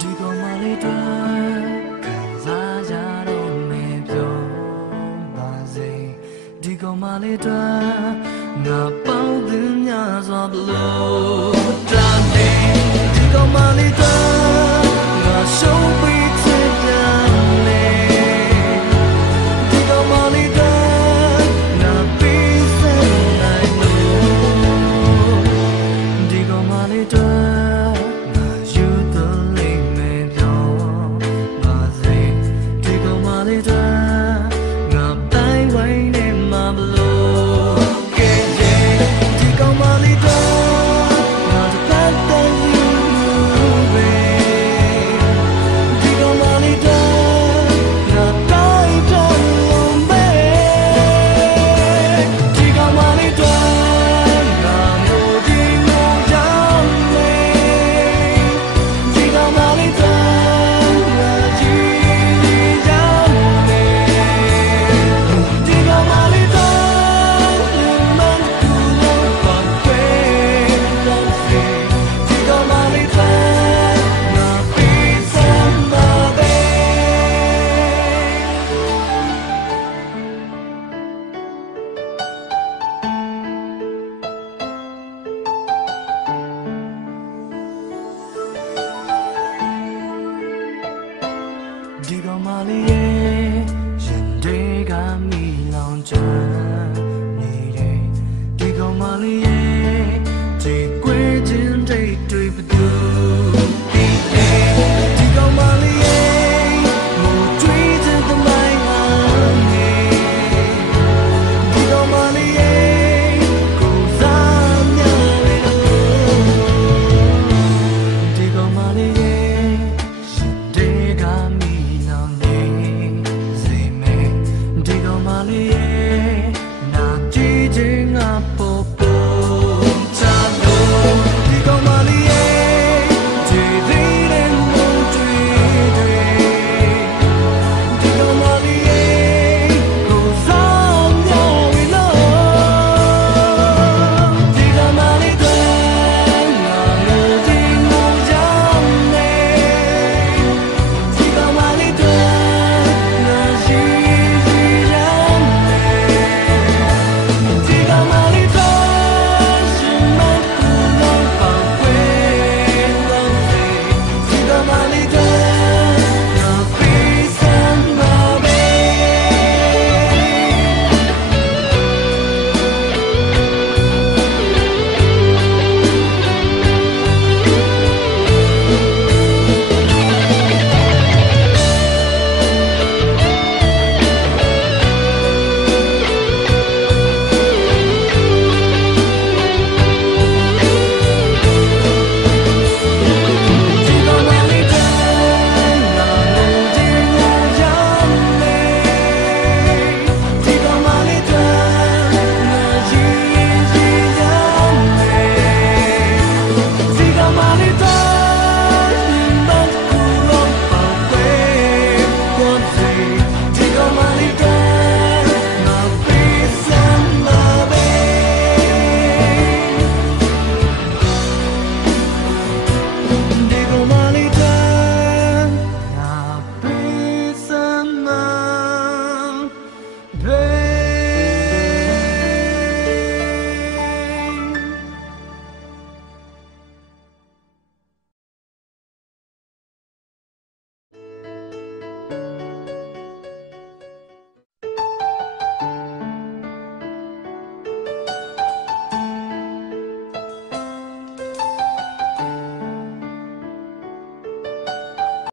ဒီကောင်မလေးတော့ခံစားကြတော့မေပြောပါစေဒီကောင်မလေးတော့ငါပေါင်းသင်းများစွာဘလို့ မလေးရဲ့